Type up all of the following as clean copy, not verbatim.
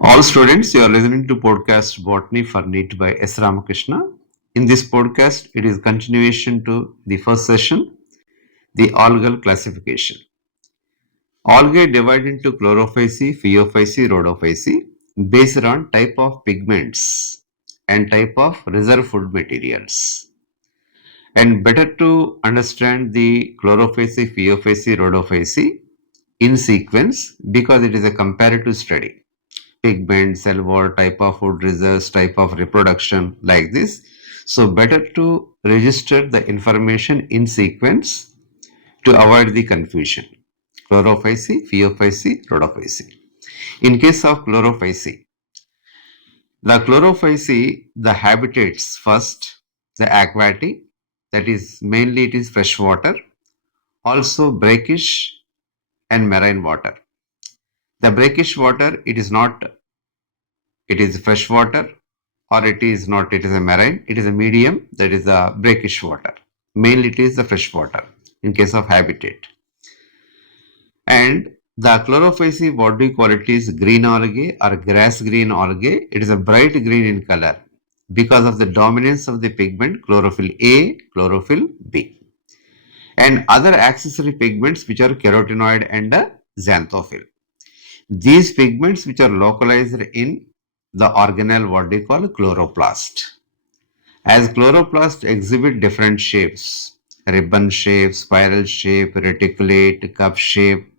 All students, you are listening to podcast Botany for NEET by S. Ramakrishna. In this podcast, it is continuation to the first session, the algal classification. Algae divide into chlorophyce, phaeophyce, rhodophyce based on type of pigments and type of reserve food materials. And better to understand the chlorophyce, phaeophyce, rhodophyce in sequence because it is a comparative study. Pigment, cell wall, type of food reserves, type of reproduction, like this. So better to register the information in sequence to avoid the confusion. Chlorophyce, phaeophyce, rhodophyce. In case of chlorophyce, the habitats first, the aquatic, that is mainly it is fresh water, also brackish and marine water. The brackish water, it is not, it is fresh water, or it is not, it is a marine, it is a medium, that is the brackish water. Mainly it is the fresh water in case of habitat. And the chlorophyce body quality is green algae or grass green algae. It is a bright green in color because of the dominance of the pigment chlorophyll A, chlorophyll B, and other accessory pigments which are carotenoid and xanthophyll. These pigments which are localized in the organelle what they call chloroplast. As chloroplast exhibit different shapes, ribbon shape, spiral shape, reticulate, cup shape,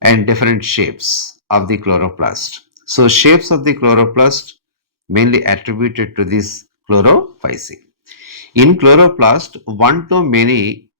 and different shapes of the chloroplast. So shapes of the chloroplast mainly attributed to this chlorophyce. In chloroplast, one to many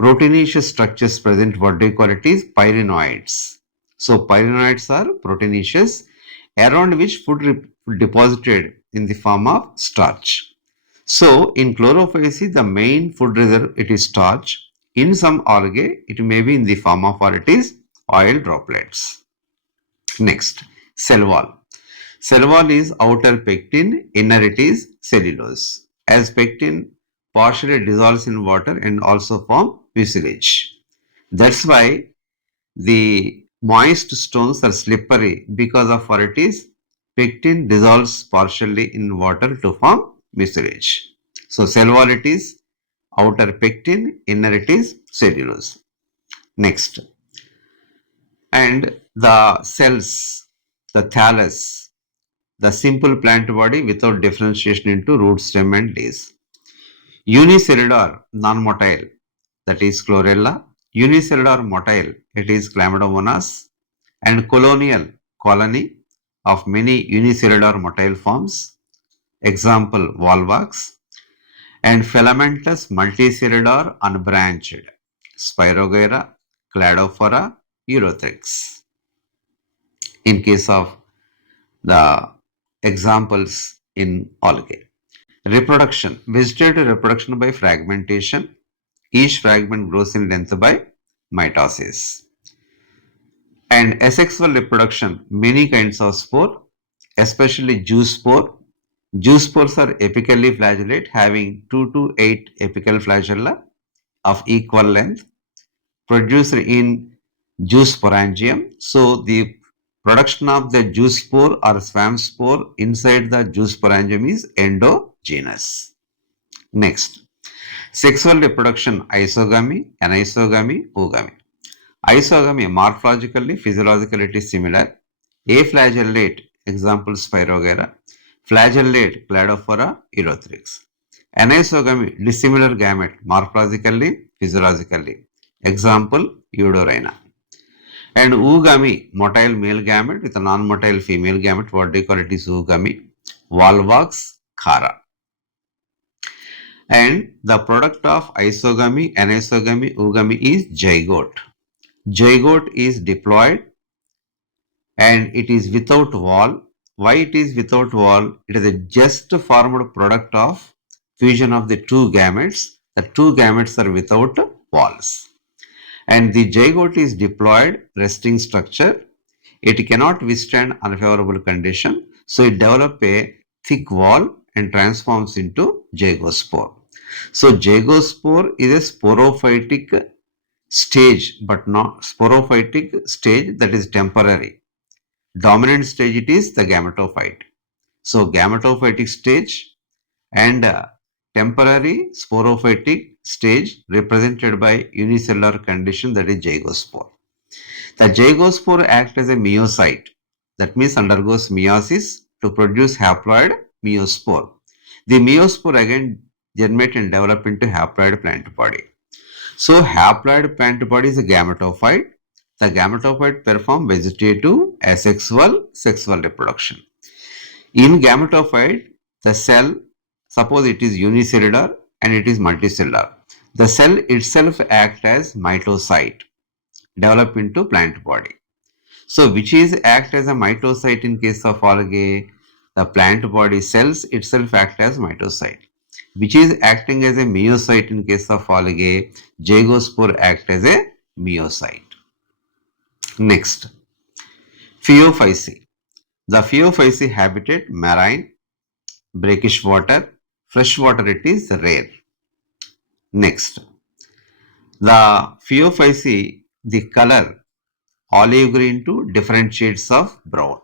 proteinaceous structures present what they call it is pyrenoids. So pyrenoids are proteinaceous around which food deposited in the form of starch. So in chlorophyce, the main food reserve it is starch. In some algae, it may be in the form of or it is oil droplets. Next, cell wall. Cell wall is outer pectin, inner it is cellulose. As pectin partially dissolves in water and also form mucilage. That's why the moist stones are slippery because of what it is pectin dissolves partially in water to form mucilage. So cell wall it is outer pectin, inner it is cellulose. Next, and the cells, the thallus, the simple plant body without differentiation into root, stem and leaves. Unicellular non-motile, that is chlorella. Unicellular motile, it is chlamydomonas. And colonial, colony of many unicellular motile forms. Example, volvox. And filamentous multicellular unbranched, Spirogyra, Cladophora, Urothrix. In case of the examples in algae. Reproduction, vegetative reproduction by fragmentation. Each fragment grows in length by mitosis. And asexual reproduction, many kinds of spore, especially juice spore. Juice spores are apically flagellate having 2 to 8 apical flagella of equal length produced in juice sporangium. So the production of the juice spore or swamp spore inside the juice sporangium is endogenous. Next, sexual reproduction, isogamy, anisogamy, oogamy. Isogamy, morphologically, physiologically it is similar. Aflagellate, example Spirogyra. Flagellate, Cladophora, Urothrix. Anisogamy, dissimilar gamete, morphologically, physiologically. Example, Eudorhina. And oogamy, motile male gamete with a non-motile female gamete, what they call it is oogamy. Volvox, Khara. And the product of isogamy, anisogamy, oogamy is zygote. Zygote is diploid and it is without wall. Why it is without wall? It is a just formed product of fusion of the two gametes. The two gametes are without walls. And the zygote is diploid resting structure. It cannot withstand unfavorable condition. So it develops a thick wall and transforms into zygospore. So zygospore is a sporophytic stage, but not sporophytic stage that is temporary. Dominant stage it is the gametophyte. So gametophytic stage and temporary sporophytic stage represented by unicellular condition, that is zygospore. The zygospore acts as a meiocyte, that means undergoes meiosis to produce haploid meiospore. The meiospore again germinate and develop into haploid plant body. So haploid plant body is a gametophyte. The gametophyte perform vegetative, asexual, sexual reproduction. In gametophyte, the cell, suppose it is unicellular and it is multicellular. The cell itself acts as mitocyte, develop into plant body. So which is act as a mitocyte in case of algae? The plant body cells itself act as mitocyte. Which is acting as a meiocyte in case of algae? Zygospore act as a meiocyte. Next, Phaeophyce. The Phaeophyce habitat marine, brackish water, fresh water it is rare. Next, the Phaeophyce, the color olive green to different shades of brown.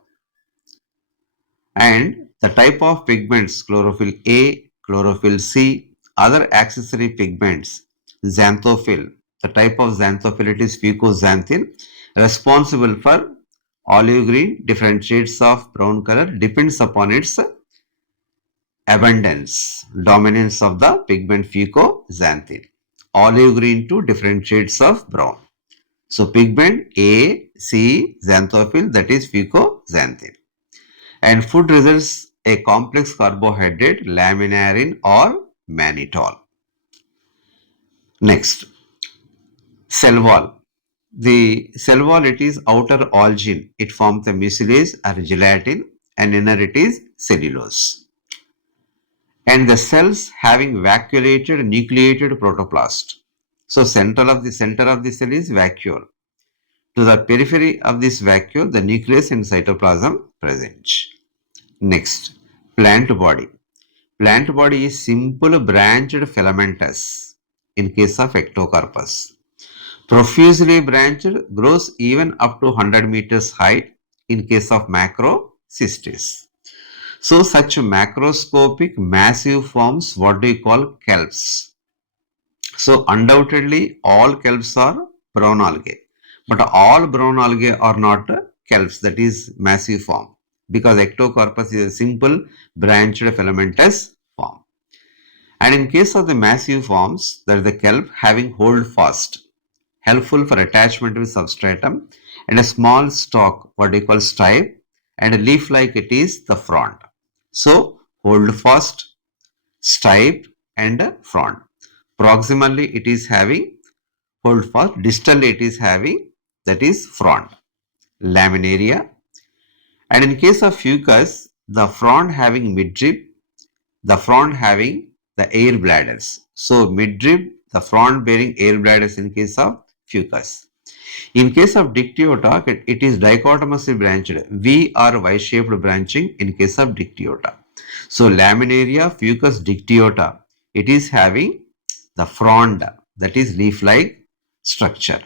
And the type of pigments chlorophyll A, chlorophyll C, other accessory pigments, xanthophyll. The type of xanthophyll it is fucoxanthin, responsible for olive green, different shades of brown color, depends upon its abundance, dominance of the pigment fucoxanthin. Olive green to different shades of brown. So pigment A, C, xanthophyll, that is fucoxanthin. And food results a complex carbohydrate, laminarin or mannitol. Next, cell wall. The cell wall, it is outer algin. It forms the mucilase or gelatin, and inner it is cellulose. And the cells having vacuolated nucleated protoplast. So center of the cell is vacuole. To the periphery of this vacuole, the nucleus and cytoplasm present. Next, plant body. Plant body is simple branched filamentous in case of ectocarpus. Profusely branched, grows even up to 100 meters height in case of macrocystis. So such macroscopic massive forms, what do you call kelps? So undoubtedly all kelps are brown algae, but all brown algae are not kelps, that is massive form, because ectocarpus is a simple branched filamentous form. And in case of the massive forms, that is the kelp having hold fast, helpful for attachment with substratum, and a small stalk, what we call stipe, and a leaf like it is the frond. So hold fast, stipe and frond. Proximally it is having hold fast, distally it is having, that is frond, laminaria. And in case of fucus, the frond having midrib, the frond having the air bladders. So midrib, the frond bearing air bladders in case of fucus. In case of dictyota, it is dichotomously branched, V or Y-shaped branching in case of dictyota. So laminaria, fucus, dictyota, it is having the frond, that is leaf-like structure.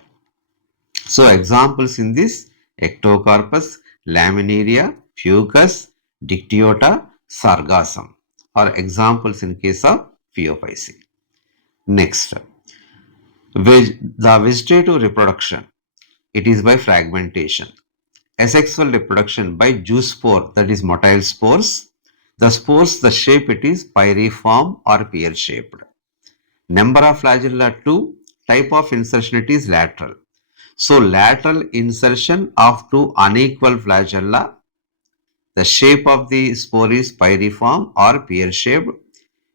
So examples in this: ectocarpus, laminaria, fucus, dictyota, sargassum are examples in case of Phaeophyce. Next, the vegetative reproduction, it is by fragmentation. Asexual reproduction by zoospore, that is motile spores. The spores, the shape it is pyriform or pear shaped. Number of flagella 2, type of insertion it is lateral. So lateral insertion of two unequal flagella. The shape of the spore is pyriform or pear shaped.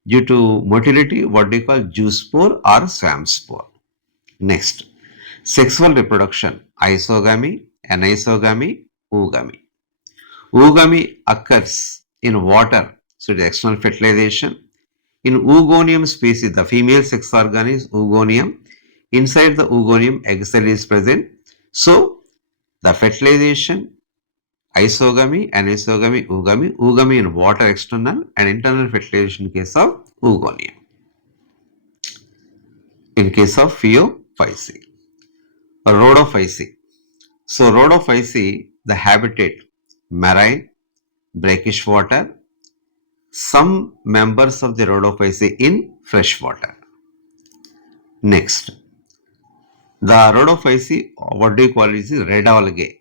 Due to motility, what we call zoospore or swamp spore. Next, sexual reproduction, isogamy, anisogamy, oogamy. Oogamy occurs in water, so it is external fertilization. In oogonium species, the female sex organ is oogonium. Inside the oogonium, egg cell is present. So, the fertilization, isogamy, anisogamy, oogamy, oogamy in water external and internal fertilization in case of oogonium. In case of Phaeophyce. Rhodophyce. So rhodophyce, the habitat, marine, brackish water, some members of the rhodophysi in fresh water. Next, the rhodophysi, what do you call it, is red algae.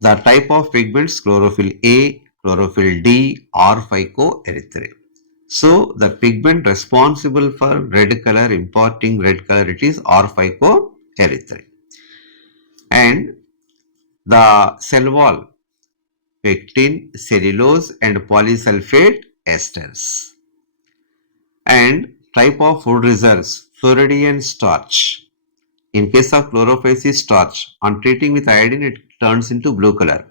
The type of pigments chlorophyll A, chlorophyll D or phycoerythrin. So the pigment responsible for red color, imparting red color, it is or phycoerythrin. And the cell wall, pectin, cellulose and polysulfate esters. And type of food reserves, Floridian starch. In case of chlorophysis starch, on treating with iodine, it turns into blue color.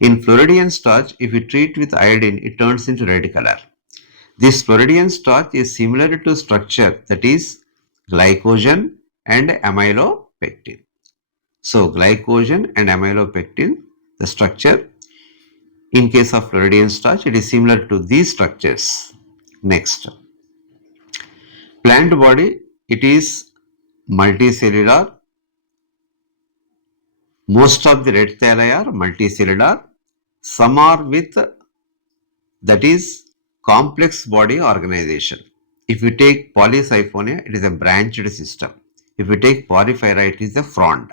In Floridian starch, if you treat with iodine, it turns into red color. This Floridian starch is similar to structure, that is glycogen and amylopectin. So glycogen and amylopectin, the structure in case of Floridian starch, it is similar to these structures. Next, plant body, it is multicellular. Most of the red thalli are multicellular. Some are with, that is, complex body organization. If you take Polysiphonia, it is a branched system. If you take Porphyra, it is a frond.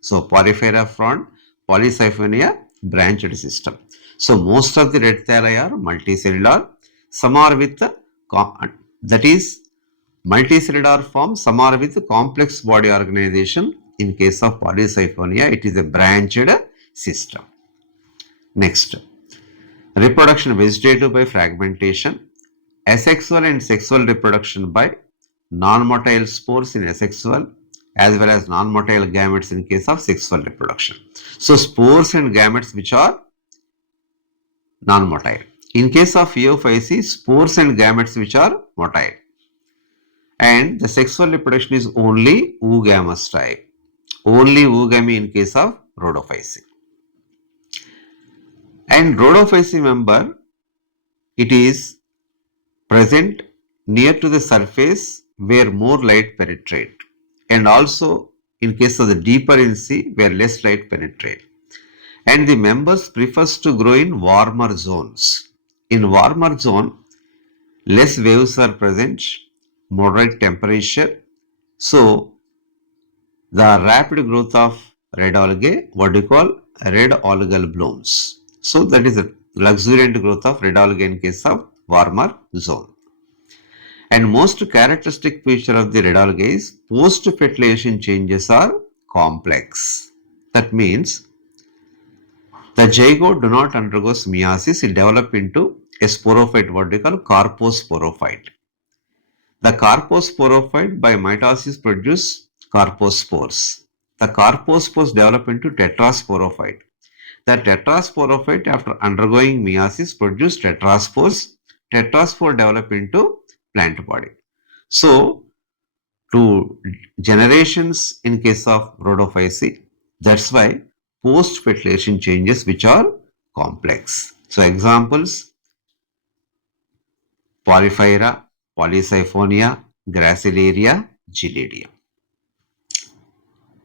So Porphyra frond, Polysiphonia branched system. So most of the red thalli are multicellular. Some are with, that is, multicellular form. Some are with complex body organization. In case of Polysiphonia, it is a branched system. Next, reproduction vegetative by fragmentation, asexual and sexual reproduction by non-motile spores in asexual as well as non-motile gametes in case of sexual reproduction. So spores and gametes which are non-motile. In case of Phaeophysi, spores and gametes which are motile. And the sexual reproduction is only oogamous type. Only oogamy in case of Rhodophysi. And Rhodophysi member, it is present near to the surface where more light penetrate, and also in case of the deeper in sea where less light penetrate. And the members prefers to grow in warmer zones. In warmer zone, less waves are present, moderate temperature. So the rapid growth of red algae, what do you call red algal blooms. So that is a luxuriant growth of red algae in case of warmer zone. And most characteristic feature of the red algae is post-fertilization changes are complex. That means the zygote do not undergo meiosis, it develop into a sporophyte, what we call carposporophyte. The carposporophyte by mitosis produce carpospores. The carpospores develop into tetrasporophyte. The tetrasporophyte after undergoing meiosis produce tetraspores. Tetraspore develop into plant body. So, to generations in case of Rhodophysi, that's why post-fertilization changes which are complex. So, examples, Porphyra, Polysiphonia, Gracilaria, Gileadia.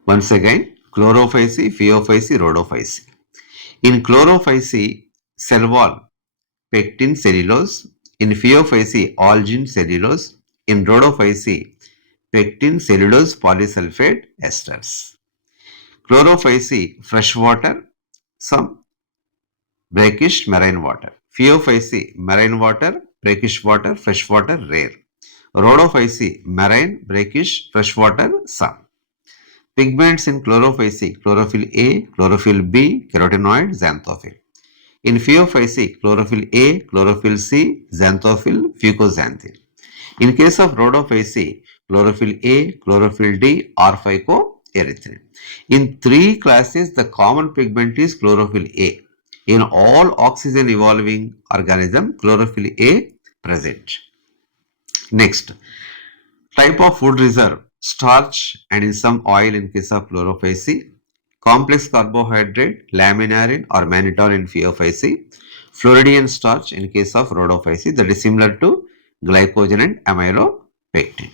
Once again, Chlorophysi, Phaeophysi, Rhodophysi. In Chlorophysi, cell wall, pectin, cellulose. In Phaeophysi, algin, cellulose. In Rhodophysi, pectin, cellulose, polysulfate esters. Chlorophysi, fresh water, some brackish marine water. Phaeophysi, marine water, brackish water, fresh water, rare. Rhodophysi, marine, brackish, fresh water, some. Pigments in Chlorophysi, chlorophyll A, chlorophyll B, carotenoid, xanthophyll. In Phaeophysi, chlorophyll A, chlorophyll C, xanthophyll, fucoxanthin. In case of Rhodophysi, chlorophyll A, chlorophyll D or phycoerythrin. In three classes, the common pigment is chlorophyll A. In all oxygen evolving organism, chlorophyll A present. Next, type of food reserve, starch and in some oil in case of Chlorophysi, complex carbohydrate, laminarin or mannitol in Phaeophysi, Floridian starch in case of Rhodophysi, that is similar to glycogen and amylopectin.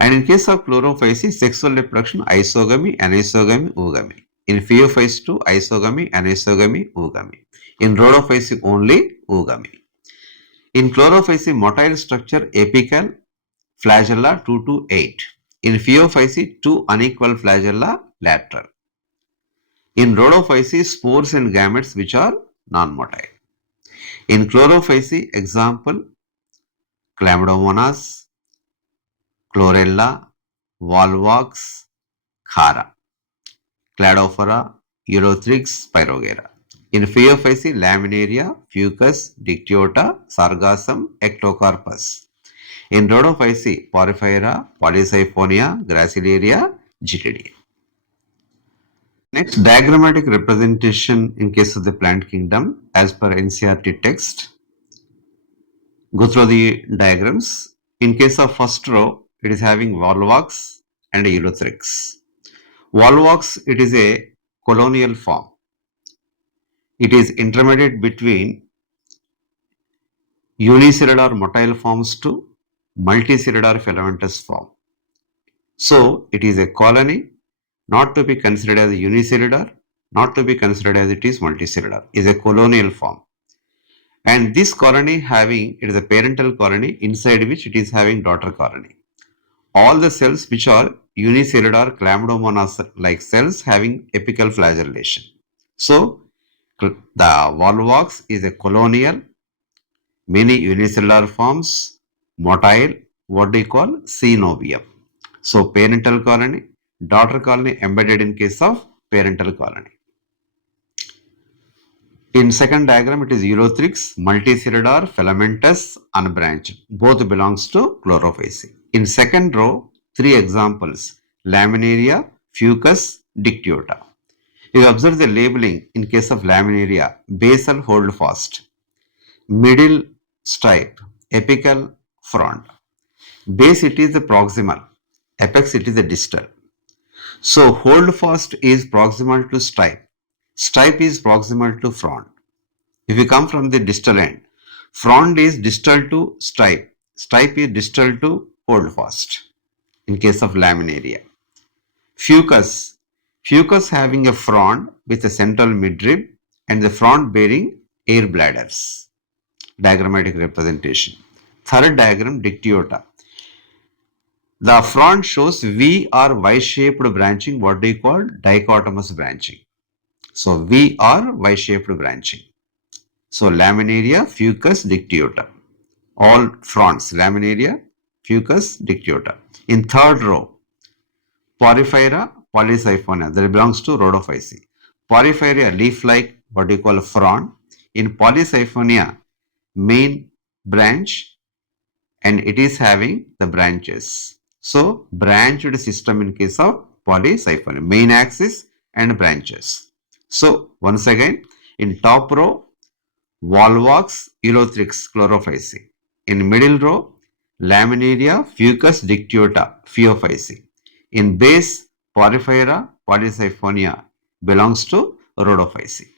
And in case of Chlorophysi, sexual reproduction, isogamy, anisogamy, oogamy. In Phaeophytes 2, isogamy, anisogamy, oogamy. In Rhodophytes only oogamy. In Chlorophytes, motile structure apical, flagella 2 to 8. In Phaeophytes, 2 unequal flagella lateral. In Rhodophytes, spores and gametes which are non-motile. In Chlorophytes, example, Chlamydomonas, Chlorella, Volvox, Chara, Cladophora, Urothrix, Pyrogera. In Phaeophytes, Laminaria, Fucus, Dictyota, Sargassum, Ectocarpus. In Rhodophytes, Porphyra, Polysiphonia, Gracilaria, Gitidia. Next, diagrammatic representation in case of the plant kingdom as per NCERT text. Go through the diagrams. In case of first row, it is having Volvox and Urothrix. Volvox, it is a colonial form. It is intermediate between unicellular motile forms to multicellular filamentous form. So, it is a colony, not to be considered as unicellular, not to be considered as it is multicellular, is a colonial form. And this colony having, it is a parental colony inside which it is having daughter colony. All the cells which are unicellular chlamydomonas like cells having apical flagellation. So, the Volvox is a colonial, many unicellular forms, motile, what do you call synovium. So, parental colony, daughter colony embedded in case of parental colony. In second diagram, it is Urothrix, multicellular, filamentous, unbranched. Both belongs to Chlorophyceae. In second row, 3 examples, Laminaria, Fucus, Dictyota. You observe the labeling in case of Laminaria, basal hold fast, middle stripe, apical front. Base it is the proximal, apex it is the distal. So hold fast is proximal to stripe. Stripe is proximal to front. If you come from the distal end, front is distal to stripe. Stripe is distal to hold fast in case of laminaria. Fucus. Fucus having a front with a central midrib and the front bearing air bladders. Diagrammatic representation. Third diagram, Dictyota. The front shows V or Y-shaped branching, what do you call dichotomous branching. So V or Y-shaped branching. So laminaria, fucus, dictyota. All fronts, laminaria, fucus, dictyota. In third row, Porphyra, Polysiphonia, that belongs to Rhodophyceae. Porphyria, leaf-like, what do you call frond. In Polysiphonia, main branch, and it is having the branches. So, branched system in case of Polysiphonia, main axis and branches. So, once again, in top row, Volvox, Urothrix, Chlorophyceae. In middle row, Laminaria, Fucus, Dictyota, Phaeophyceae. In base, Porphyra, Polysiphonia belongs to Rhodophyceae.